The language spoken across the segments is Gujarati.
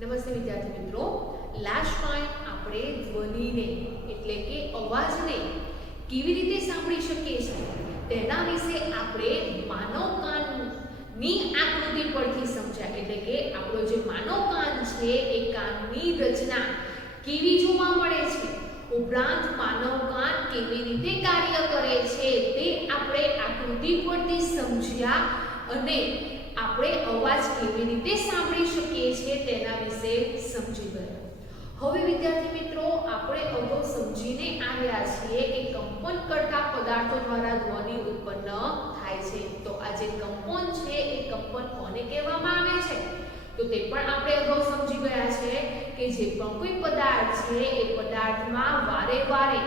નમસ્તે વિદ્યાર્થી મિત્રો, લાસ્ટ ટાઈમ આપણે ધ્વનિને એટલે કે અવાજને કેવી રીતે સાંભળી શકીએ છીએ તેના વિશે આપણે માનવ કાનની આકૃતિ પરથી સમજ્યા. એટલે કે આપણો જે માનવ કાન છે એ કાનની રચના કેવી જોવા મળે છે, ઉપરાંત માનવ કાન કેવી રીતે કાર્ય કરે છે તે આપણે આકૃતિ પરથી સમજ્યા અને આપણે અવાજ કેવી રીતે સાંભળી શકીએ છીએ તેના વિશે સમજી ગયા. હવે વિદ્યાર્થી મિત્રો, આપણે અગાઉ સમજીને આવ્યા છીએ કે કંપન કરતા પદાર્થો દ્વારા ધ્વનિ ઉત્પન્ન થાય છે. તો આ જે કંપન છે એ કંપન કોને કહેવામાં આવે છે તો તે પણ આપણે અગાઉ સમજી ગયા છે કે જે પણ કોઈ પદાર્થ છે એ પદાર્થમાં વારે વારે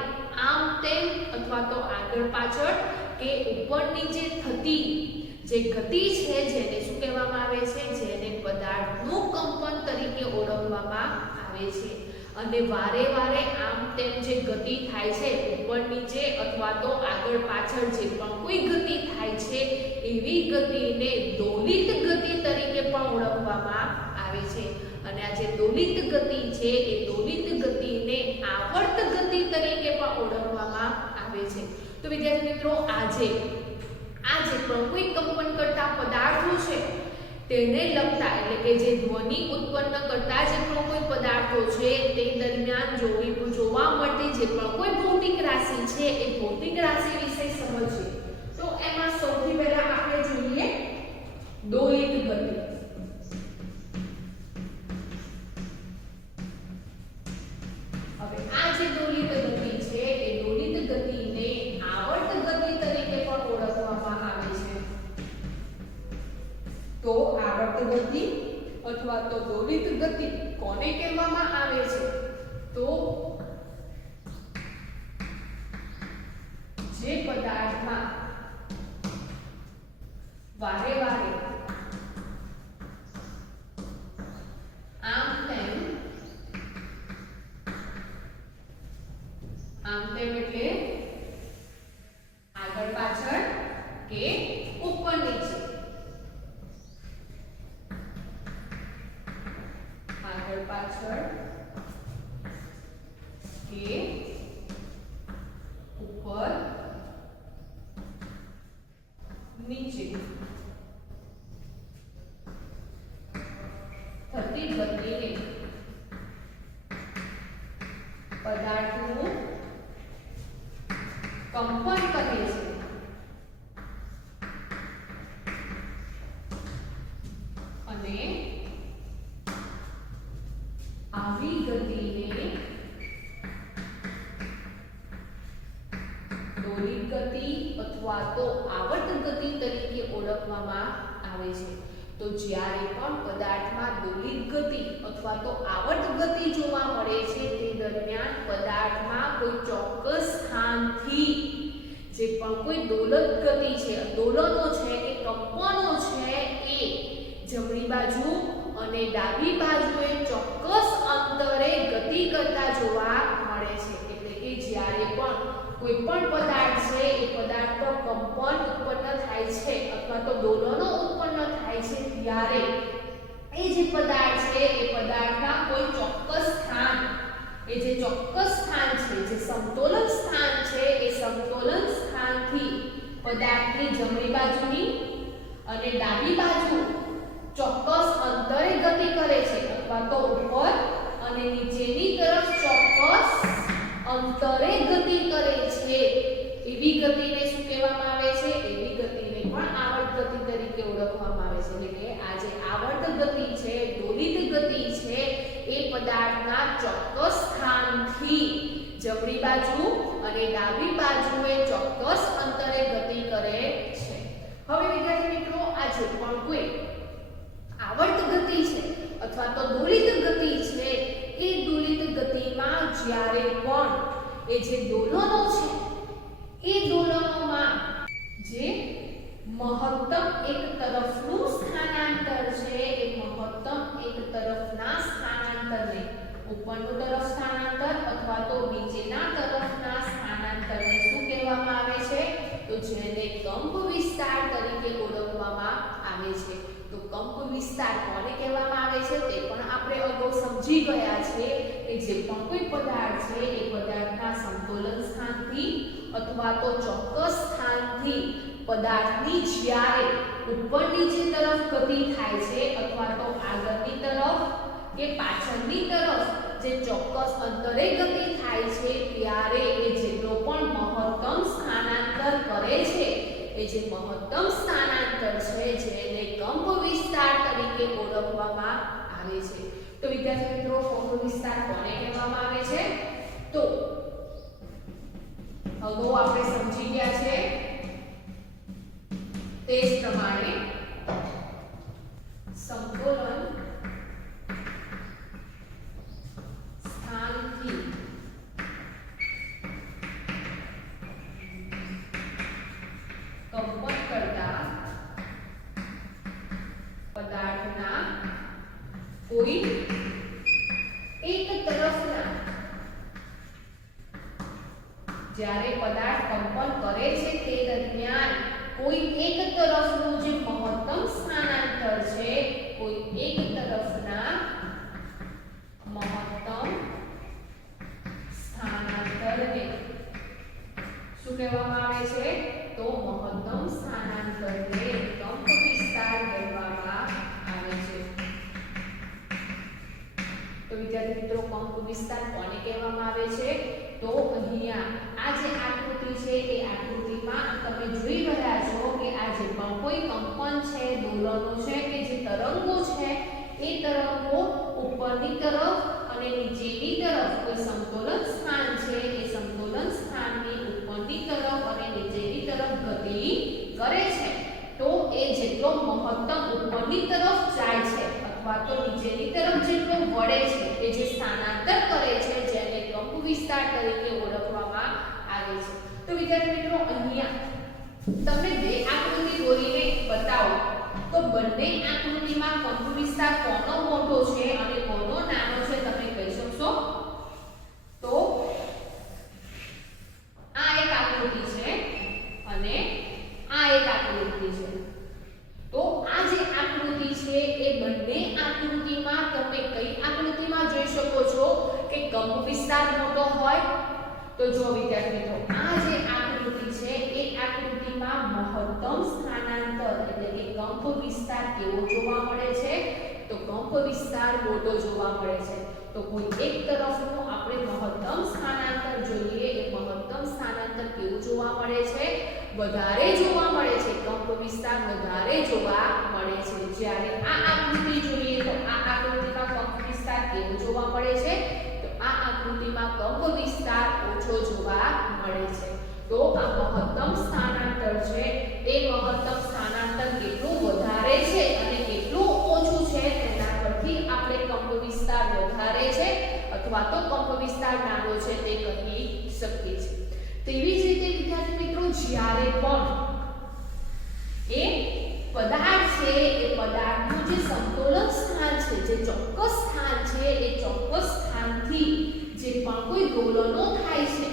આમ તેમ અથવા તો આગળ પાછળ કે ઉપર નીચે થતી જે ગતિ છે જેને શું કહેવામાં આવે છે, જેને પદાર્થનું કંપન તરીકે ઓળખવામાં આવે છે. અને વારે વારે આમ તેમ જે ગતિ થાય છે, ઉપર નીચે અથવા તો આગળ પાછળ જે પણ કોઈ ગતિ થાય છે એવી ગતિને દોલિત ગતિ તરીકે પણ ઓળખવામાં આવે છે. અને આ જે દોલિત ગતિ છે એ દોલિત ગતિને આવર્ત ગતિ તરીકે પણ ઓળખવામાં આવે છે. તો વિદ્યાર્થી મિત્રો, આ જે પણ કોઈ કંપન કરતા પદાર્થો છે તેને લગતા એટલે કે જે ધ્વનિ ઉત્પન્ન કરતા જે પણ કોઈ પદાર્થો છે તે દરમિયાન જોવા મળતી જે પણ કોઈ ભૌતિક રાશિ છે એ ભૌતિક રાશિ વિશે સમજીએ. તો એમાં સૌથી પહેલા આપણે જોઈએ દોલિત ગતિ. હવે આ જે દોલિત ગતિ છે એ દોલિત ગતિને આવર્ત ગતિ તરીકે પણ ઓળખવામાં આવે છે. તો આવર્ત ગતિ અથવા તો દોલિત ગતિ કોને કહેવામાં આવે છે તો જે પદાર્થમાં વારે વારે આમ તેમ એટલે આગળ પાછળ કે ઉપર નીચે, આગળ પાછળ કે ઉપર નીચે થતી ગતિને પદાર્થનું કંપન કહે છે. અને આવી ગતિને દોલિત ગતિ અથવા તો આવર્ત ગતિ તરીકે ઓળખવામાં આવે છે. તો જ્યારે પણ પદાર્થમાં દોલિત ગતિ અથવા તો આવર્ત ગતિ જોવા મળે છે તે દરમિયાન પદાર્થમાં કોઈ ચોક્કસ સ્થાનથી જે પણ કોઈ દોલક ગતિ છે, દોલનો છે કે કંપનો છે એ જમણી બાજુ અને ડાબી બાજુએ ચોક્કસ અંતરે ગતિ કરતા જોવા મળે છે. એટલે કે જ્યારે પણ કોઈ પણ પદાર્થ છે એ પદાર્થ પર કંપન ઉત્પન્ન થાય છે અથવા તો દોલનો ઉત્પન્ન થાય છે ત્યારે એ જે પદાર્થ છે એ પદાર્થના કોઈ ચોક્કસ સ્થાન, એ જે ચોક્કસ સ્થાન છે, જે સમતોલન સ્થાન છે એ સમતોલન સ્થાનથી પદાર્થની જમણી બાજુની અને ડાબી બાજુ ચોક્કસ અંતરે ગતિ કરે છે અથવા તો ઉપર અને નીચેની તરફ ચોક્કસ અંતરે ગતિ કરે છે. એવી ગતિને શું કહેવામાં આવે છે? એવી ગતિને પણ આવર્ત ગતિ તરીકે ઓળખવામાં આવે છે. એટલે કે આ જે આવર્ત ગતિ છે, દોલિત ગતિ છે એ પદાર્થના ચોક્કસ સ્થાનથી જમણી બાજુ અને ડાબી બાજુએ ચોક્કસ અંતરે ગતિ કરે છે. હવે વિદ્યાર્થી મિત્રો, આ જે પણ કોઈ આવર્ત ગતિ છે અથવા તો દોલિત ગતિ છે એ દોલિત ગતિમાં જ્યારે પણ એ જે દોલનો છે એ દોલનોમાં જે મહત્તમ એક તરફનું સ્થાનાંતર છે એ મહત્તમ એક તરફના સ્થાનાંતરને ઉપરનું તરફ સ્થાનાંતર અથવા તો નીચેના તરફના સ્થાનાંતરને શું કહેવામાં આવે છે તો જેને કંપ વિસ્તાર તરીકે ઓળખવામાં આવે છે. તો કંપ વિસ્તાર કોને કહેવામાં આવે છે તે પણ આપણે આપણે અગાઉ સમજી ગયા છે કે જે પણ કોઈ પદાર્થ છે એ પદાર્થના સમતોલન સ્થાનથી અથવા તો ચોક્કસ સ્થાનથી પદાર્થની જ્યારે ઉપર નીચે તરફ ગતિ થાય છે અથવા તો આગળની તરફ કે પાછળની તરફ જે ચોક્કસ અંતરે ગતિ થાય છે ત્યારે એ જેટલો પણ મહત્તમ સ્થાનાંતર કરે છે એ જે મહત્તમ સ્થાનાંતર છે જેને કંપ વિસ્તાર તરીકે ઓળખવામાં આવે છે. તો વિદ્યાર્થી મિત્રો કંપ વિસ્તાર કોને કહેવામાં આવે છે? તો અગાઉ આપણે સમજી ગયા છે તે જ પ્રમાણે સમતોલન સ્થાનથી કંપન કરતા પદાર્થના કોઈ એક તરફના જ્યારે પદાર્થ કંપન કરે છે તે દરમિયાન કોઈ એક તરફનું જે મહત્તમ સ્થાનાંતર છે કોઈ એક તરફના મહત્તમ સ્થાનાંતરને શું કહેવામાં આવે છે? તો મહત્તમ સ્થાનાંતરને કંપ વિસ્તાર કહેવામાં આવે છે. તો વિદ્યાર્થી મિત્રો કંપ વિસ્તાર કોને કહેવામાં આવે છે? તો અહીંયા આ જે આકૃતિ છે એ આકૃતિમાં તમે જોઈ રહ્યા છો કે આ જે પણ કોઈ કંપન છે, દોલનો છે કે જે તરંગો છે એ તરંગો ઉપરની તરફ અને નીચેની તરફ કોઈ સમતોલન સ્થાન છે એ સમતોલન સ્થાનની ઉપરની તરફ અને નીચેની તરફ ગતિ કરે છે. તો એ જેટલો મહત્તમ ઉપરની તરફ જાય છે અથવા તો નીચેની તરફ જેટલો વળે છે એ જે સ્થાનાંતર કરે છે જેને કંપ વિસ્તાર તરીકે ઓળખવામાં આવે છે. તો વિદ્યાર્થી મિત્રો અહીંયા તમને બે આકૃતિ દોરીને બતાવો તો બંને આકૃતિમાં કંપ વિસ્તાર કોનો મોટો છે અને કોનો નાનો છે તમે કહી શકશો? તો આ એક આકૃતિ છે અને આ એક આકૃતિ છે. તો આ જે આકૃતિ છે એ બંને આકૃતિમાં તમે કઈ આકૃતિમાં જોઈ શકો છો કે કંપ વિસ્તાર મોટો હોય? તો જો વિદ્યાર્થી મિત્રો આ જે આકૃતિ છે એ આકૃતિમાં મહત્તમ સ્થાનાંતર એટલે કે કંપ વિસ્તાર કેવો જોવા મળે છે? તો કંપ વિસ્તાર મોટો જોવા મળે છે. તો કોઈ એક તરફનું આપણે મહત્તમ સ્થાનાંતર જોઈએ એ મહત્તમ સ્થાનાંતર કેવું જોવા મળે છે? વધારે જોવા મળે છે. કંપ વિસ્તાર વધારે જોવા મળે છે. જ્યારે આ આકૃતિ જોઈએ તો આ આકૃતિમાં કંપ વિસ્તાર કેવો જોવા મળે છે? તો આ આકૃતિમાં કંપ વિસ્તાર ઓછો જોવા મળે છે. તો આ મહત્તમ સ્થાનાંતર છે એ મહત્તમ સ્થાનાંતર કેટલું વધારે છે અને કેટલું ઓછું છે તેના પરથી આપણે કંપ વિસ્તાર વધારે છે અથવા તો કંપ વિસ્તાર નાનો છે તે કહી શકીએ છીએ. તેવી જ રીતે વિદ્યાર્થી મિત્રો જ્યારે પણ એ પદાર્થ છે એ પદાર્થનું જે સમતોલન સ્થાન છે જે ચોક્કસ સ્થાન છે એ ચોક્કસ સ્થાનથી જે પણ કોઈ દોલનો થાય છે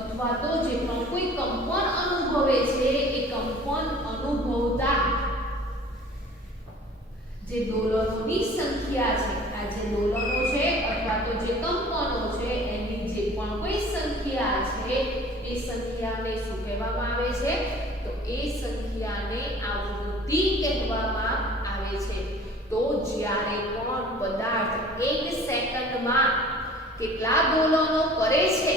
અથવા તો જે પણ કોઈ કંપન અનુભવે છે એ કંપન અનુભવતા જે દોલનોની સંખ્યા છે આ જે દોલનો છે અથવા તો જે કંપનો છે એની જે પણ કોઈ સંખ્યા છે એ સંખ્યાને શું કહેવામાં આવે છે? તો એ સંખ્યાને આવૃત્તિ કહેવામાં આવે છે. તો જ્યારે પણ પદાર્થ 1 સેકન્ડમાં કેટલા દોલનો કરે છે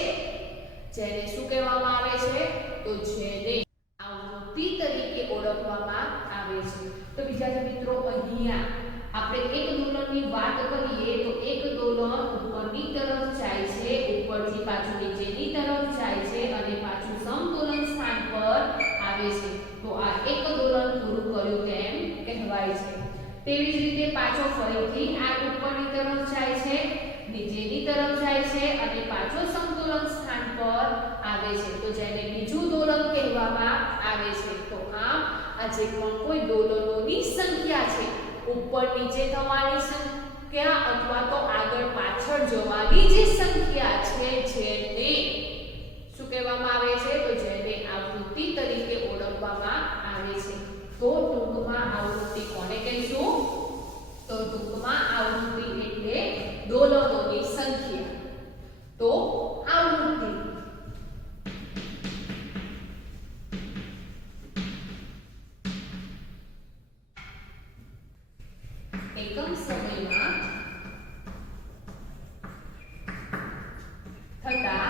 જેને શું કહેવામાં આવે છે? તો જેને આવૃત્તિ તરીકે ઓળખવામાં આવે છે. તો વિદ્યાર્થી મિત્રો અહીંયા આપણે એક દોલનની વાત કરીએ તો એક દોલન ઉપરની તરફ જાય છે, ઉપરથી પાછું નીચેની તરફ જાય છે અને પાછું સમતોલન સ્થાન પર આવે છે. તો આ એક દોલન પૂરું કર્યું તેમ કહેવાય છે. તેવી જ રીતે પાછો ફરીથી આ ઉપરની તરફ જાય છે, નીચેની તરફ જાય છે અને પાછો સમતોલન સ્થાન પર આવે છે. તો જેને બીજું દોલન કહેવામાં આવે છે. તો આમ આ જે પણ કોઈ દોલનોની સંખ્યા છે ઉપર નીચે થવાની સંખ્યા અથવા તો આગળ પાછળ જવાની જે સંખ્યા છે જેને શું કહેવામાં આવે છે? તો જેને આવૃત્તિ તરીકે ઓળખવામાં આવે છે. તો ટૂંકમાં આવૃત્તિ કોને કહીશું? તો ટૂંકમાં આવૃત્તિ એટલે એકમ સમયમાં થતા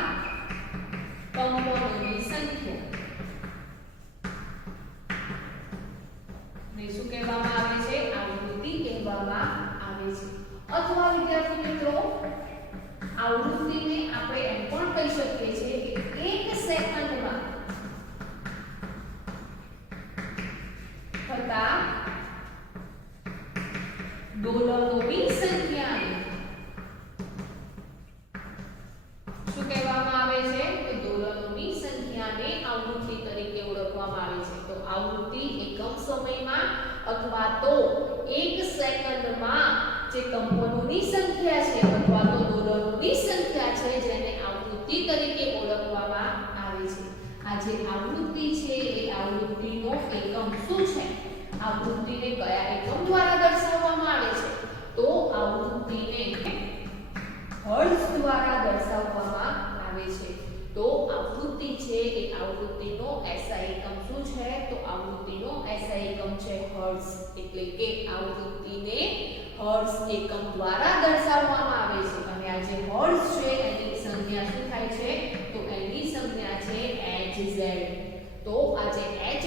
કંપનોની સંખ્યા ને શું કહેવામાં આવે છે? આવૃત્તિ કહેવામાં આવે છે. અથવા વિદ્યાર્થી મિત્રો આવૃત્તિને આપણે એમ પણ કહી શકીએ છીએ કે 1 સેકન્ડમાં થતા દોલનોની સંખ્યાને શું કહેવામાં આવે છે? તો દોલનોની સંખ્યાને આવૃત્તિ તરીકે ઓળખવામાં આવે છે. તો આવૃત્તિ એકમ સમયમાં અથવા તો 1 સેકન્ડમાં જે કંપનોની સંખ્યા છે અથવા તો દોલનોની સંખ્યા છે જેને આવૃત્તિ તરીકે ઓળખવામાં આવે છે. આ જે આવૃત્તિ છે એ આવૃત્તિનો એકમ શું છે? આવૃત્તિને કયા એકમ દ્વારા દર્શાવવામાં આવે છે? તો આવૃત્તિને હર્ટ્ઝ દ્વારા દર્શાવવામાં આવે છે. તો આવૃત્તિ છે એ આવૃત્તિનો SI એકમ શું છે? તો આવૃત્તિનો SI એકમ છે હર્ટ્ઝ. એટલે કે આવૃત્તિને હર્ટ્ઝ એકમ દ્વારા દર્શાવવામાં આવે છે. અને આ જે હર્ટ્ઝ છે એની સંજ્ઞા શું થાય છે? તો એની સંજ્ઞા છે Hz. તો આ જે Hz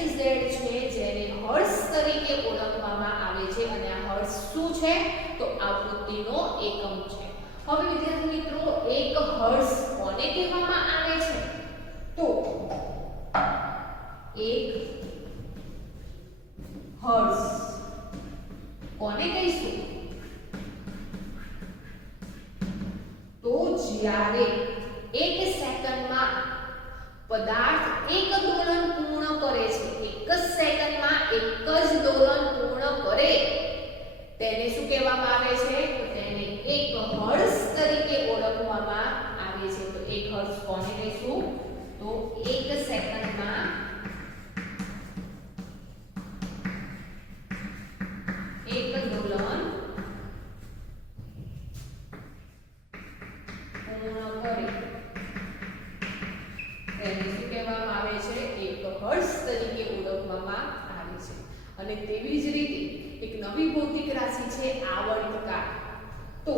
છે જેને હર્ટ્ઝ તરીકે ઓળખવામાં આવે છે અને આ હર્ટ્ઝ શું છે? તો આવૃત્તિનો એકમ છે. હવે વિદ્યાર્થી મિત્રો 1 હર્ટ્ઝ કોને કહેવામાં આવે છે? તો 1 હર્ટ્ઝ કોને કહીશું? તો જ્યારે 1 સેકન્ડમાં પદાર્થ એક દોલન પૂર્ણ કરે છે, 1 સેકન્ડમાં એક જ દોલન પૂર્ણ કરે તેને શું કહેવામાં આવે છે? તો તેને 1 હર્ટ્ઝ તરીકે ઓળખવામાં આવે છે. તો 1 હર્ટ્ઝ કોને કહીશું? તો 1 સેકન્ડમાં એક દોલન પૂર્ણ કરે તેને શું કહેવામાં આવે છે? 1 હર્ટ્ઝ તરીકે ઓળખવામાં આવે છે. અને તેવી જ રીતે એક નવી ભૌતિક રાશિ છે આવર્તકાળ. તો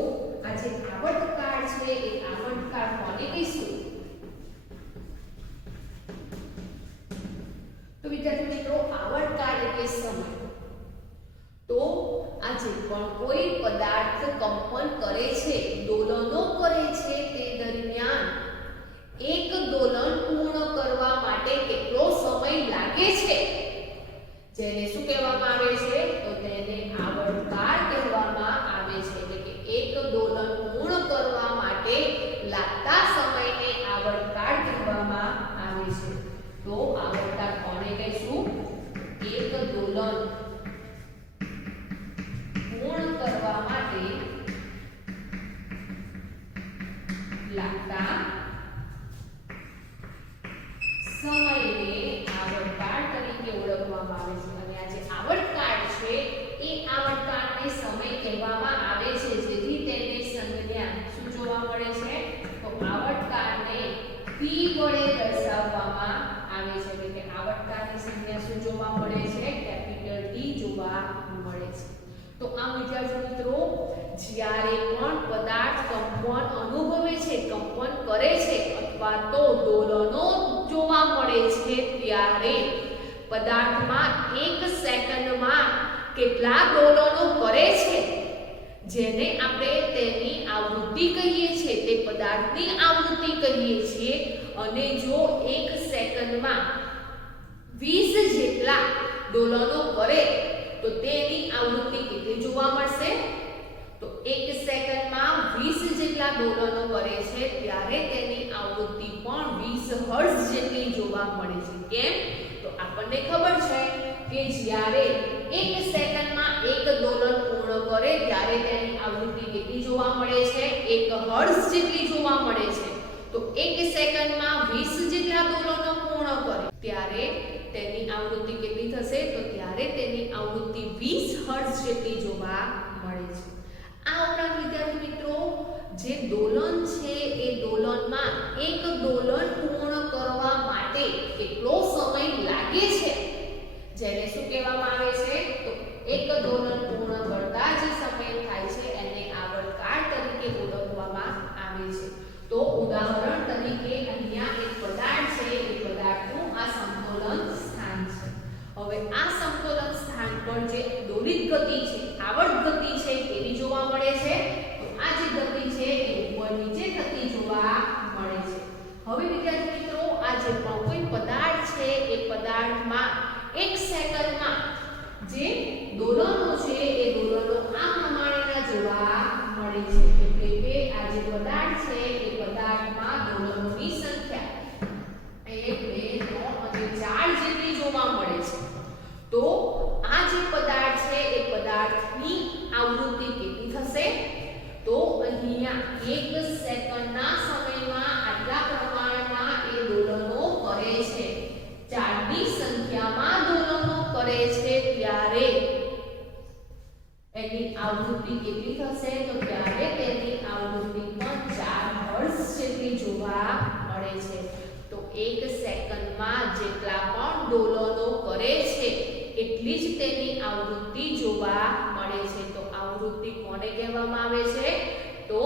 આ જે આવર્તકાળ છે એ આવર્તકાળ કોને કહીશું? તો વિદ્યાર્થી મિત્રો આવર્તકાળ એટલે સમય. તો આજે પણ કોઈ પદાર્થ કંપન કરે છે, દોલનો કરે છે, તે દરમિયાન એક દોલન પૂર્ણ કરવા માટે કેટલો સમય લાગે છે જેને શું કહેવામાં આવે છે? તો તેને આવર્તકાળ કહેવામાં આવે છે. એટલે કે એક દોલન પૂર્ણ કરવા માટે લાગતા સમયને આવર્તકાળ કહેવામાં આવે છે. તો આવર્તકાળ કોને કહીશું? એક દોલન પૂર્ણ કરવા માટે લાગતા સમયને આવર્તકાળ તરીકે ઓળખવામાં આવે છે. અને આ જે આવર્તકાળ છે એ આવર્તકાળને સમય કહેવામાં આવે છે જેથી તેને સંજ્ઞા શું જોવા મળે છે? તો આવર્તકાળને p વડે દર્શાવવામાં આવે છે. એટલે કે આવર્તકાળની સંજ્ઞા શું જોવા મળે છે? કેપિટલ T જોવા મળે છે. તો આ વિદ્યાર્થી મિત્રો જ્યારે પણ પદાર્થ કંપન અનુભવે છે, કંપન કરે છે અથવા તો દોલનો જોવા મળે છે ત્યારે પદાર્થમાં 1 સેકન્ડમાં કેટલા દોલનો કરે છે જેને આપણે તેની આવૃત્તિ કહીએ છીએ, તે પદાર્થની આવૃત્તિ કહીએ છીએ. અને જો 1 સેકન્ડમાં 20 જેટલા દોલનો કરે તો તેની આવૃત્તિ કેટલી જોવા મળશે? તો 1 સેકન્ડમાં 20 જેટલા દોલનો કરે છે ત્યારે તેની આવૃત્તિ પણ 20 હર્ટ્ઝ જેટલી જોવા મળે છે. કેમ? તો આપણને ખબર છે કે જ્યારે 1 સેકન્ડમાં એક દોલન પૂર્ણ કરે ત્યારે તેની આવૃત્તિ કેટલી જોવા મળે છે? 1 હર્ટ્ઝ જેટલી જોવા મળે છે. તો 1 સેકન્ડમાં 20 જેટલા દોલનો પૂર્ણ કરે ત્યારે તેની આવૃત્તિ કેટલી થશે? તો ત્યારે તેની આવૃત્તિ 20 હર્ટ્ઝ જેટલી જોવા મળે છે. આ ઉપરાંત વિદ્યાર્થી મિત્રો જે દોલન છે એ દોલનમાં એક દોલન પૂર્ણ કરવા માટે કેટલો સમય લાગે છે જેને શું કહેવામાં આવે છે? તો એક દોલન પૂર્ણ કરતા જે સમય થાય છે એને આવર્તકાળ તરીકે ઓળખવામાં આવે છે. તો ઉદાહરણ તરીકે અહીંયા એક પદાર્થ છે, એ પદાર્થનું આ સમતોલન સ્થાન છે. હવે આ સમતોલન સ્થાન પર જે દોલિત ગતિ છે, આવર્ત ગતિ છે, કેવી જોવા મળે છે? તો આ જે ગતિ છે એ ઉપર નીચે થતી જોવા મળે છે. હવે વિદ્યાર્થી મિત્રો, આ જે પણ કોઈ પદાર્થ છે એ પદાર્થમાં 1 સેકન્ડમાં જે દોલનો છે એ દોલનો આ પ્રમાણેના જોવા મળે છે. એટલે કે આ જે પદાર્થ છે એ પદાર્થમાં દોલનોની સંખ્યા 1 2 3 અને 4 જેટલી જોવા મળે છે. તો આ જે પદાર્થ છે એ પદાર્થની આવૃત્તિ કેટલી થશે? તો અહીંયા 1 સેકન્ડના સમયમાં આટલા પ્રમાણમાં એ દોલનો કરે છે, 4ની સંખ્યામાં દોલનો કરે છે, ત્યારે એની આવૃત્તિ કેટલી થશે? તો ત્યારે તેની આવૃત્તિ પણ 4 હર્ટ્ઝ જેટલી જોવા મળે છે. તો 1 સેકન્ડમાં જેટલા પણ દોલનો કરે છે એટલી જ તેની આવૃત્તિ જોવા મળે છે. તો આવૃત્તિ કોને કહેવામાં આવે છે? તો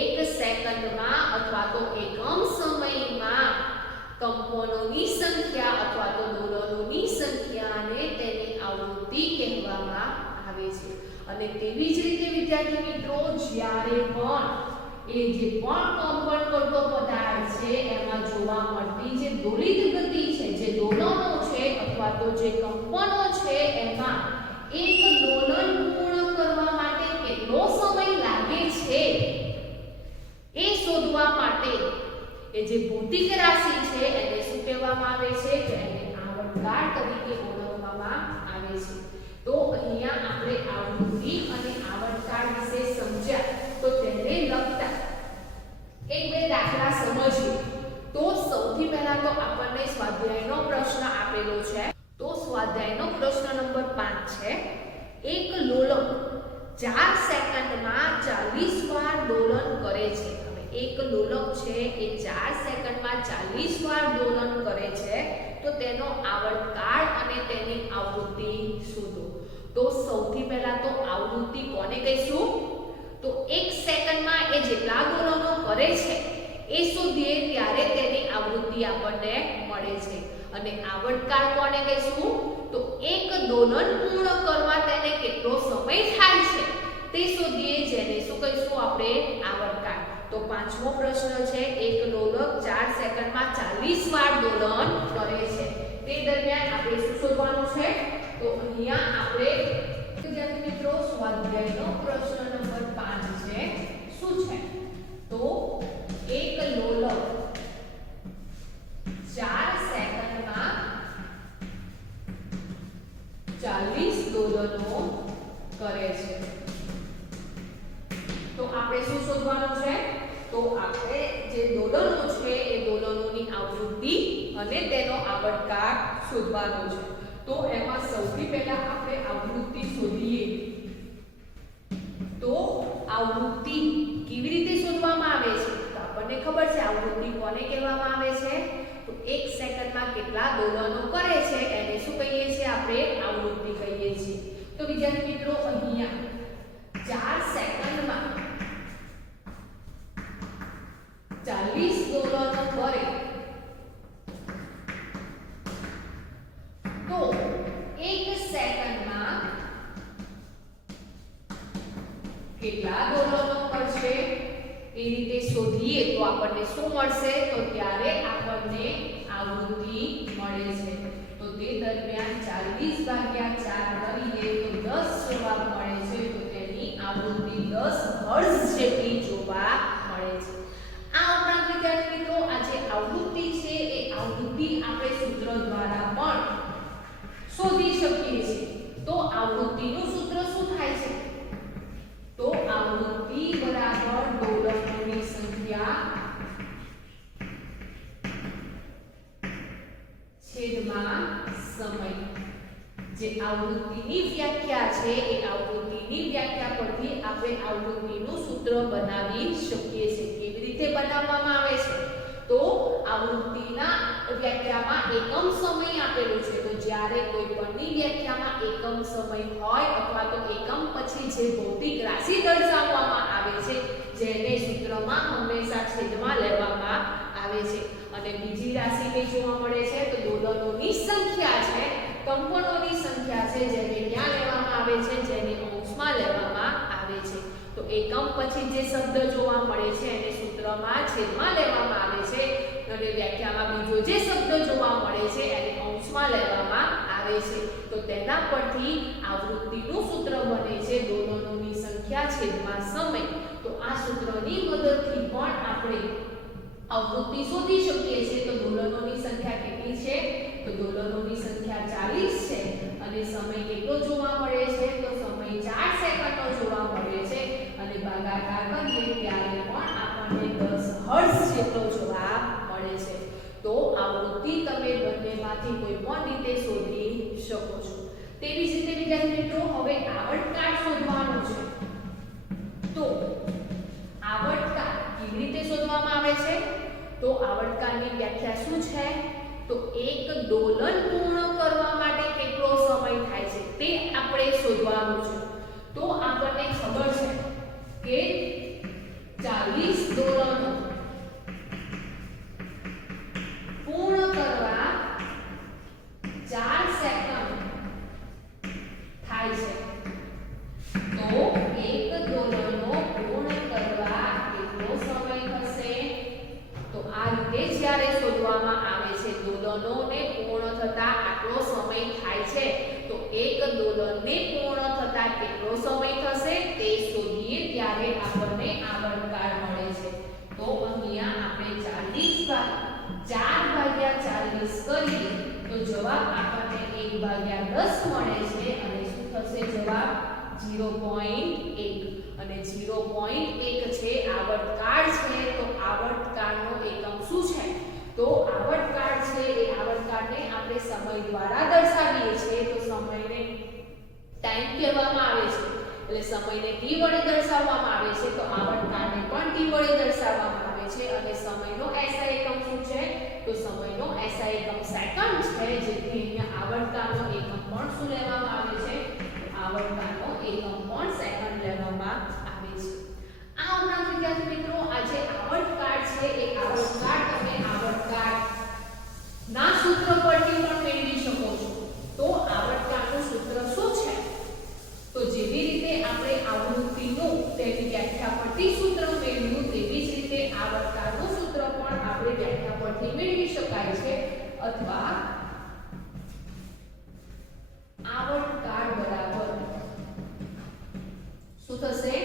1 સેકન્ડમાં અથવા તો એકમ સમયમાં કંપનોની સંખ્યા અથવા તો દોલનોની સંખ્યાને તેની આવૃત્તિ કહેવામાં આવે છે. અને તેવી જ રીતે વિદ્યાર્થી મિત્રો, જ્યારે પણ એ જે પણ કંપન કરતો પદાર્થ છે એમાં જોવા મળતી જે દોલિત ગતિ છે, જે દોલનો છે અથવા તો જે કંપનો છે, એમાં એક દોલન પૂર્ણ કરવા માટે કેટલો સમય લાગે છે એ શોધવા માટે એ જે ભૌતિક રાશિ છે એને શું કહેવામાં આવે છે? તો એને આવર્તકાળ તરીકે ઓળખવામાં આવે છે. તો અહીંયા આપણે આવૃત્તિ અને આવર્તકાળ વિશે સમજ્યા. તો તેને લગતા એક બે દાખલા સમજીએ. તો સૌથી પહેલા તો આપણને સ્વાધ્યાયનો પ્રશ્ન આપેલો છે. તો સ્વાધ્યાયનો પ્રશ્ન નંબર 5 છે, એક લોલક 4 સેકન્ડમાં 40 વાર દોલન કરે છે. હવે એક લોલક છે એ 4 સેકન્ડમાં 40 વાર દોલન કરે છે, તો તેનો આવર્તકાળ અને તેની આવૃત્તિ શોધો. તો સૌથી પહેલા તો આવૃત્તિ કોને કહીશું? તો 1 સેકન્ડમાં એ જેટલા દોલનો કરે છે એ શોધીએ ત્યારે તેની આવૃત્તિ આપણને મળે છે. અને આવર્તકાળ કોને કહીશું? તો એક દોલન પૂર્ણ કરવા તેને કેટલો સમય થાય છે તે શોધીએ, જેને શું કહીશું આપણે? આવર્તકાળ. તો 5મો પ્રશ્ન છે, એક લોલક 4 સેકન્ડમાં 40 વાર દોલન કરે છે. તે દરમિયાન આપણે શું શોધવાનું છે? તો અહીંયા આપણે વિદ્યાર્થી મિત્રો સ્વાધ્યાયનો પ્રશ્ન નંબર 5 છે, શું છે? તો એક લોલક 4 સેકન્ડમાં 40 દોલનો કરે છે. તો આપણે શું શોધવાનું છે? તો આપણે જે દોલનો છે એ દોલનોની આવૃત્તિ અને તેનો આવર્તકાળ શોધવાનો છે. તો એમાં સૌથી પહેલા આપણે આવૃત્તિ શોધીએ. તો આવૃત્તિ કેવી રીતે શોધવામાં આવે છે? તો આપણને ખબર છે આવૃત્તિ કોને કહેવામાં આવે છે? તો 1 સેકન્ડમાં કેટલા દોલનો કરે છે એને શું કહીએ છીએ? આપણે આવૃત્તિ કહીએ છીએ. તો વિદ્યાર્થી મિત્રો, અહીંયા 4 સેકન્ડમાં 40 દોલનો કરે તો 1 સેકન્ડમાં કેટલા દોલનો કરશે એ રીતે શોધીએ તો આપણને શું મળશે? તો ત્યારે આપણને આવૃત્તિ મળે છે. તો તે દરમિયાન 40 ભાગ્યા 4 કરીએ તો 10 જવાબ મળે છે. તો તેની આવૃત્તિ 10 હર્ટ્ઝ જેટલી જોવા મળે છે. આ ઉપરાંત વિદ્યાર્થી મિત્રો, આ જે આવૃત્તિ છે એ આવૃત્તિ આપણે સૂત્ર દ્વારા પણ શોધી શકીએ છીએ. તો આવૃત્તિનું સૂત્ર શું થાય છે? તો આવૃત્તિ બરાબર દોલનોની સંખ્યા છેદમાં સમય. જે આવૃત્તિની વ્યાખ્યા છે એ આવૃત્તિની વ્યાખ્યા પરથી આપણે આવૃત્તિનું સૂત્ર બનાવી શકીએ છીએ. કેવી રીતે બનાવવામાં આવે છે? તો આવૃત્તિના વ્યાખ્યામાં એકમ સમય આપેલો છે. તો જ્યારે જ્યારે કોઈ પણની વ્યાખ્યામાં એકમ સમય હોય અથવા તો એકમ પછી જે ભૌતિક રાશિ દર્શાવવામાં આવે છે જેને સૂત્રમાં હંમેશા છેદમાં લેવામાં આવે છે અને બીજી રાશિ કઈ જોવા મળે છે તો દોલનોની સંખ્યા છે, કંપનોની સંખ્યા છે જેને ક્યાં લેવામાં આવે છે, જેને અંશમાં લેવામાં આવે છે. તો એકમ પછી જે શબ્દ જોવા મળે છે એને સૂત્રમાં છેદમાં લેવામાં આવે છે અને વ્યાખ્યામાં બીજો જે શબ્દ જોવા મળે છે એને અંશમાં લેવામાં આવે છે. તો તેના પરથી આવૃત્તિનું સૂત્ર બને છે દોલનોની સંખ્યા છેદમાં સમય. તો આ સૂત્રની મદદથી પણ આપણે આવૃત્તિ શોધી શકીએ છીએ. તો દોલનોની સંખ્યા કેટલી છે તો દોલનોની સંખ્યા 40 છે અને સમય કેટલો જોવા મળે છે તો સમય 4 સેકન્ડનો જોવા મળે છે અને ભાગાકાર કરીએ ત્યારે પણ આપણને 10 હર્ટ્ઝ જેટલો જોવા મળે છે. તો આવૃત્તિ તમે બંનેમાંથી કોઈ પણ રીતે શોધી શકો છો. તેવી જ રીતે વિદ્યાર્થી મિત્રો હવે આવર્તકાળ શોધવાનો છે. તો આવર્તકાળ કેવી રીતે શોધવામાં આવે છે તો આવર્તકાળની વ્યાખ્યા શું છે તો એક દોલન પૂર્ણ કરવા માટે કેટલો સમય થાય છે તે આપણે શોધવાનું છે. તો આપણને ખબર છે કે 40 દોલનો પૂર્ણ કરવા 4 સેકન્ડ થાય છે. તો એક દોલનો પૂર્ણ કરવા કેટલો સમય થશે તો આ રીતે જ્યારે શોધવામાં આવે છે દોલનોને પૂર્ણ થતા આટલો સમય થાય છે તો એક દોલનને પૂર્ણ થતા કેટલો સમય થશે તે શોધીએ ત્યારે આપણને આવર્તકાળ મળે છે. તો અહીંયા આપણે 4/40 કરીએ તો જવાબ આપણને 1/10 મળે છે અને શું થશે જવાબ 0.1 અને 0.1 છે આવર્તકાળ છે. તો આવર્તકાળનો એકમ શું છે તો આવર્તકાળ છે એ આવર્તકાળને આપણે સમય દ્વારા દર્શાવીએ છીએ. તો સમયને ટાઈમ કહેવામાં આવે છે એટલે સમયને t વડે દર્શાવવામાં આવે છે તો આવર્તકાળને પણ t વડે દર્શાવવામાં આવે છે અને સમયનો SI એકમ શું છે તો સમયનો SI એકમ સેકન્ડ છે જેથી અહીંયા આવર્તકાળનો એકમ પણ શું લેવામાં આવે છે આવર્તકાળનો એકમ પણ સેકન્ડ લેવામાં આવે છે. આ ઉપરાંત વિદ્યાર્થી મિત્રો આ જે આવર્તકાળ છે એ આવર્તકાળ તમે આવર્તકાળ ના સૂત્ર પરથી પણ મેળવી શકો છો. તો આવર્તકાળનું સૂત્ર શું છે તો જેવી રીતે આપણે આવૃત્તિનું તેની વ્યાખ્યા પરથી સૂત્ર મેળવ્યું તેવી જ રીતે આવર્તકાળનું સૂત્ર પણ આપણે વ્યાખ્યા પરથી મેળવી શકાય છે અથવા આવર્તકાળ બરાબર શું થશે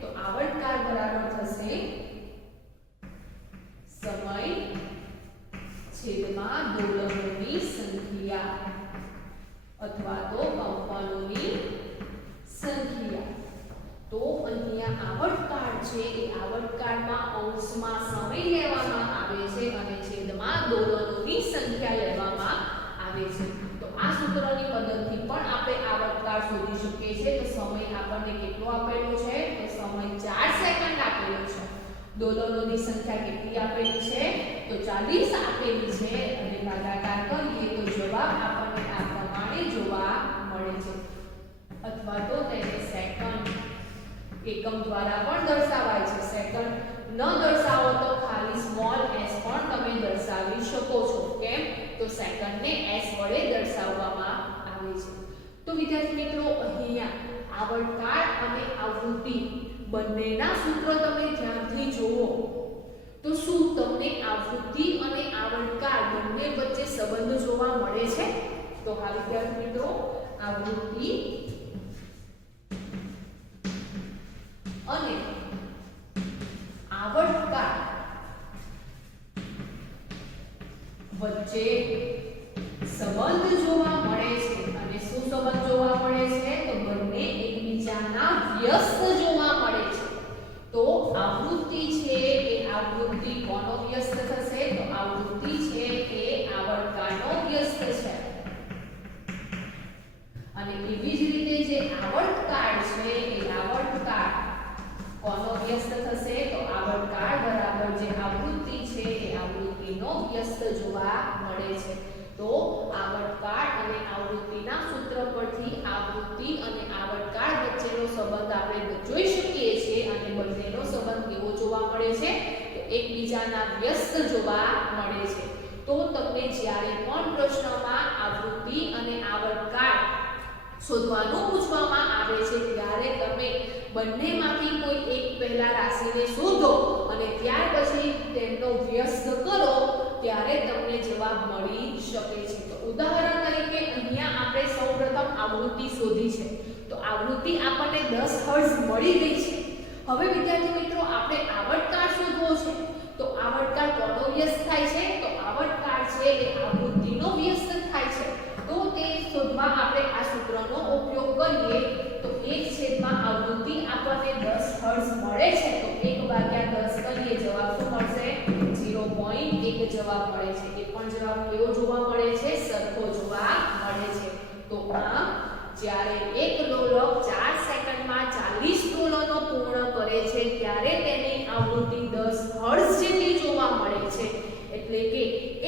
તો આવર્તકાળ બરાબર થશે સમય છેદમાં દોલનોની સંખ્યા અથવા તો કંપનોની સંખ્યા. તો અહીંયા આવર્તકાળ છે એ આવર્તકાળમાં અંશમાં સમય લેવામાં આવે છે અને છેદમાં દોલનોની સંખ્યા લેવામાં આવે છે. તો આ સૂત્રની મદદથી પણ આપણે આવર્તકાળ શોધી શકીએ છીએ. તો સમય આપણને કેટલો આપેલો છે તો સમય 4 સેકન્ડ આપેલો છે. દોલનોની સંખ્યા કેટલી આપેલી છે તો 40 આપેલી છે અને ભાગાકાર કરીએ તો જવાબ આપણને આ પ્રમાણે જોવા મળે છે. અથવા તો તેને સેકન્ડ એકમ દ્વારા પણ દર્શાવાય છે. સેકન્ડ ન દર્શાવો તો ખાલી સ્મોલ s પણ તમે દર્શાવી શકો છો. કેમ તો સેકન્ડને s વડે દર્શાવવામાં આવે છે. તો વિદ્યાર્થી મિત્રો અહીંયા આવર્તકાળ અને આવૃત્તિ બંનેના સૂત્ર તમે ધ્યાનથી જુઓ તો શું તમને આવૃત્તિ અને આવર્તકાળ બંને વચ્ચે સંબંધ જોવા મળે છે તો હા વિદ્યાર્થી મિત્રો આવૃત્તિ અને આવર્તકાળ વચ્ચે સંબંધ જોવા મળે છે અને શું સંબંધ જોવા મળે છે તો બંને એકબીજાના વ્યસ્ત જોવા મળે છે. તો આવૃત્તિ છે એ આવૃત્તિ કોનો વ્યસ્ત થશે તો આવૃત્તિ છે એ આવર્તકાળનો વ્યસ્ત છે અને એવી જ રીતે જે આવર્તકાળ છે એ આવર્તકાળ કોનો વ્યસ્ત થશે તો આવર્તકાળ બરાબર જે આવૃત્તિ છે એ આવૃત્તિનો વ્યસ્ત જોવા મળે છે. તો આવર્તકાળ અને એકબીજાના વ્યસ્ત જોવા મળે છે. તો તમને જ્યારે પણ પ્રશ્નમાં આવૃત્તિ અને આવર્તકાળ શોધવાનું પૂછવામાં આવે છે ત્યારે તમે બંનેમાંથી કોઈ એક પહેલા રાશિને શોધો અને ત્યાર પછી તેમનો વ્યસ્ત કરો ત્યારે તમને જવાબ મળી શકે છે. તો ઉદાહરણ તરીકે અહીંયા આપણે સૌપ્રથમ આવૃત્તિ શોધી છે. તો આવૃત્તિ આપણને 10 હર્ટ્ઝ મળી ગઈ છે. હવે વિદ્યાર્થી મિત્રો આપણે આવર્તકાળ શોધવો છે. તો આવર્તકાળ કોનો વ્યસ્ત થાય છે? તો આવર્તકાળ છે એ આવૃત્તિનો વ્યસ્ત થાય છે. તો તે શોધવા આપણે આ સૂત્રનો ઉપયોગ કરીએ તો 1 આવૃત્તિ આપણને 10 હર્ટ્ઝ મળે છે. તો 1/10 કરીએ જવાબ શું મળશે? 0.1 જવાબ મળે છે. એ પણ જવાબ કેવો જોવા મળે છે? સરખો જોવા મળે છે. તો આમ જ્યારે એક લોલક 4 સેકન્ડમાં 40 દોલનો પૂર્ણ કરે છે ત્યારે તેની આવૃત્તિ 10 હર્ટ્ઝ જેટલી જોવા મળે છે. એટલે કે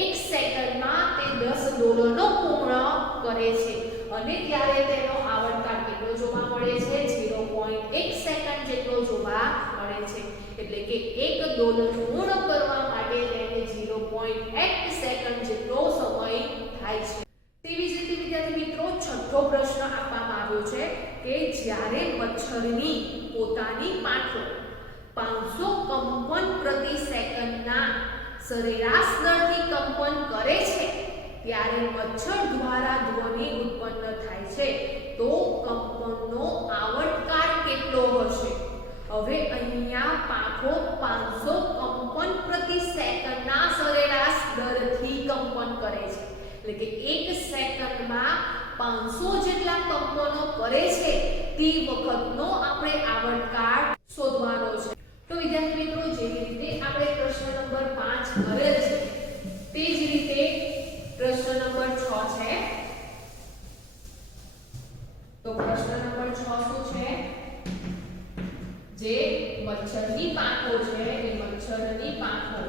1 સેકન્ડમાં તે 10 દોલનો પૂર્ણ કરે છે અને ત્યારે તેનો આવર્તકાળ કેટલો જોવા મળે છે? 0.1 સેકન્ડ જેટલો જોવા મળે છે. એટલે કે એક દોલન પૂર્ણ કરવા માટે તેને 0.1 સેકન્ડ જેટલો સમય થાય છે. તેવી જ રીતે વિદ્યાર્થી મિત્રો છઠ્ઠો પ્રશ્ન આપવામાં આવ્યો છે કે જ્યારે મચ્છરની પોતાની પાંખો 500 કંપન પ્રતિ સેકન્ડના સરેરાશ દરથી કંપન કરે છે ત્યારે મચ્છર દ્વારા ધ્વનિ ઉત્પન્ન થાય છે. તો કંપનનો આવર્તકાળ કેટલો હશે? હવે અહીંયા પાંખો 500 કંપન પ્રતિ સેકન્ડના સરેરાશ દરથી કંપન કરે છે. એટલે કે 1 સેકન્ડમાં 500 જેટલા કંપનો કરે છે તે વખતનો આપણે આવર્તકાળ શોધવાનો છે. તો વિદ્યાર્થી મિત્રો જેવી રીતે આપણે પ્રશ્ન નંબર 5 કરેલ છે તે જ રીતે પ્રશ્ન નંબર 6 છે. તો પ્રશ્ન નંબર 6 શું છે? જે મચ્છરની પાંખો છે એ મચ્છરની પાંખો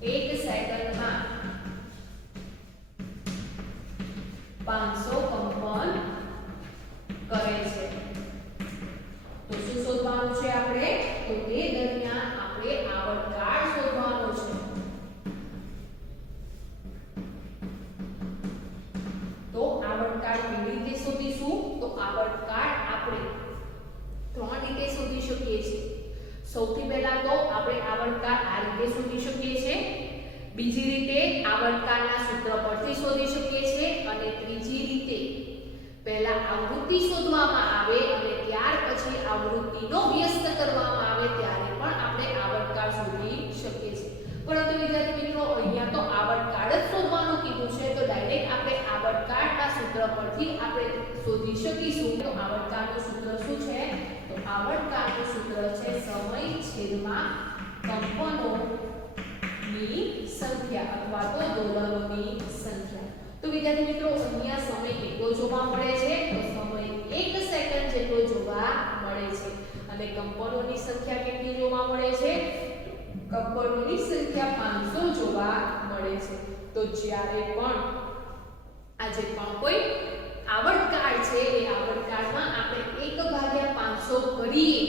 1 સેકન્ડમાં 500 કંપન કરે છે. તો શું શોધવાનું છે આપણે? તો તે દરમિયાન આપણે આવર્તકાળ શોધવાનો છે. તો આવર્તકાળ કેવી રીતે શોધીશું? તો આવર્તકાળ આપણે 3 રીતે શોધી શકીએ છીએ. સૌથી પહેલા તો આપણે આવર્તકાળ આ રીતે શોધી શકીએ છીએ. બીજી રીતે આવર્તકાળના સૂત્ર પરથી શોધી શકીએ છીએ અને ત્રીજી રીતે પહેલા આવૃત્તિ શોધવામાં આવે અને ત્યાર પછી આવૃત્તિનો વ્યસ્ત કરવામાં આવે ત્યારે પણ આપણે આવર્તકાળ શોધી શકીએ છીએ. પરંતુ વિદ્યાર્થી મિત્રો અહીંયા તો આવર્તકાળ જ શોધવાનું કીધું છે તો ડાયરેક્ટ આપણે આવર્તકાળના સૂત્ર પરથી આપણે શોધી શકીશું. તો આવર્તકાળનું સૂત્ર શું છે? તો આવર્તકાળનું સૂત્ર છે સમય છેદમાં કંપનોની સંખ્યા અથવા તો દોલનોની સંખ્યા. તો વિદ્યાર્થી મિત્રો અહીંયા સમય કેટલો જોવા મળે છે? તો સમય 1 સેકન્ડ જેટલો જોવા મળે છે અને કંપનોની સંખ્યા કેટલી જોવા મળે છે? કંપનોની સંખ્યા 500 જોવા મળે છે. તો જ્યારે પણ આજે પણ કોઈ આવર્તકાળ છે એ આવર્તકાળમાં આપણે 1/500 કરીએ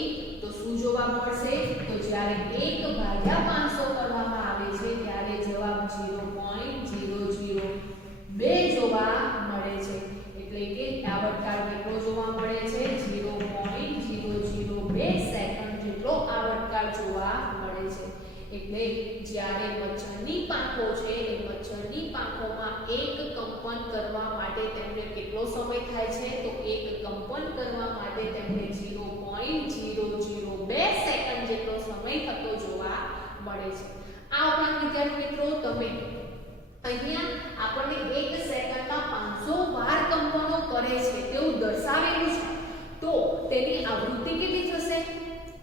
તો શું જોવા મળશે? તો જ્યારે 1/500 કરવામાં આવે છે ત્યારે જવાબ 0.002 જોવા મળે છે. એટલે કે આવર્તકાળ કેટલો જોવા મળે છે? 0.002 સેકન્ડ જેટલો આવર્તકાળ જોવા મળે છે. એટલે જ્યારે મચ્છરની પાંખો છે એ મચ્છરની પાંખોમાં એક કંપન કરવા માટે તેમને કેટલો સમય થાય છે? તો એક કંપન કરવા માટે તેમને 0.002 સેકન્ડ જેટલો સમય થતો જોવા મળે છે. આ ઉપરાંત વિદ્યાર્થી મિત્રો તમે અહીંયા આપણને 1 સેકન્ડમાં 500 વાર કંપનો કરે છે તેવું દર્શાવેલું છે. તો તેની આવૃત્તિ કેટલી થશે?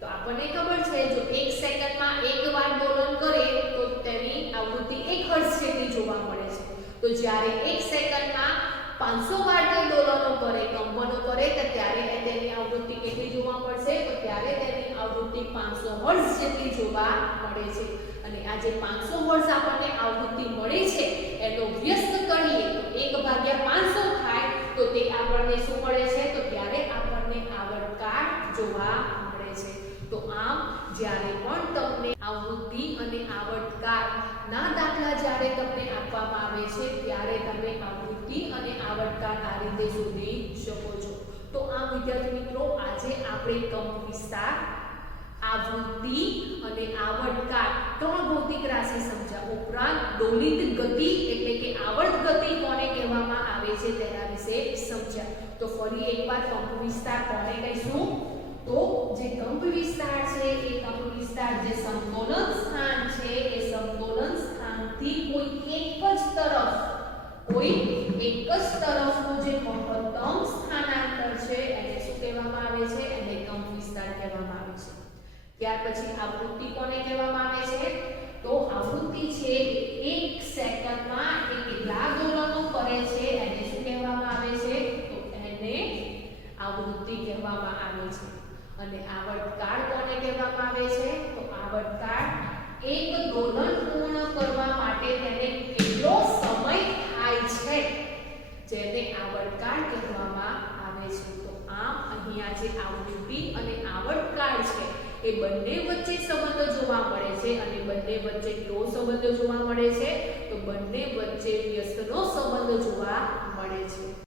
તો આપણને ખબર છે જો 1 સેકન્ડમાં 1 વાર દોલન કરે તો તેની આવૃત્તિ 1 હર્ટ્ઝ જેટલી જોવા મળે છે. તો જ્યારે 1 સેકન્ડમાં 500 વાર તે દોલનો કરે કંપનો કરે તો ત્યારે તેની આવૃત્તિ કેટલી જોવા મળશે? તો ત્યારે તેની આવૃત્તિ 500 હર્ટ્ઝ જેટલી જોવા મળે છે. અને આ જે 500 હર્ટ્ઝ આપણને આવૃત્તિ મળી છે એનો વ્યસ્ત કરીએ તો 1/500 થાય તો તે આપણને શું મળે છે? તો ત્યારે આપણને આવર્તકાળ જોવા મળે છે. તો આમ જ્યારે પણ તમને આવૃત્તિ અને આવર્તકાળના દાખલા જ્યારે તમને આપવામાં આવે છે ત્યારે તમે આવૃત્તિ અને આવર્તકાળ આ રીતે શોધી શકો છો. તો આ વિદ્યાર્થી મિત્રો આજે આપણે કંપ વિસ્તાર, આવૃત્તિ અને આવર્તકાળ ત્રણ ભૌતિક રાશિ સમજ્યા. ઉપરાંત દોલિત ગતિ એટલે કે આવર્ત ગતિ કોને કહેવામાં આવે છે તેના વિશે સમજ્યા. તો ફરી એકવાર કંપ વિસ્તાર કોને કહીશું? તો જે કંપ વિસ્તાર છે એ કંપ વિસ્તાર જે સમતોલન સ્થાન છે એ સમતોલન સ્થાનથી કોઈ એક જ તરફનું જે મહત્તમ સ્થાનાંતર છે એને શું કહેવામાં આવે છે? એને કંપ વિસ્તાર કહેવામાં આવે છે. ત્યાર પછી આવૃત્તિ કોને કહેવામાં આવે છે? તો આવૃત્તિ છે 1 સેકન્ડમાં એ કેટલા દોલનો કરે છે એને શું કહેવામાં આવે છે? તો એને આવૃત્તિ કહેવામાં આવે છે. અને આવર્તકાળ કોને કહેવામાં આવે છે? તો આવર્તકાળ એક દોલન પૂર્ણ કરવા માટે તેને કેટલો સમય થાય છે જેને આવર્તકાળ કહેવામાં આવે છે. તો આમ અહીંયા જે આવૃત્તિ અને આવર્તકાળ છે એ બંને વચ્ચે સંબંધ જોવા મળે છે. અને બંને વચ્ચે કેવો સંબંધ જોવા મળે છે? તો બંને વચ્ચે વ્યસ્તનો સંબંધ જોવા મળે છે.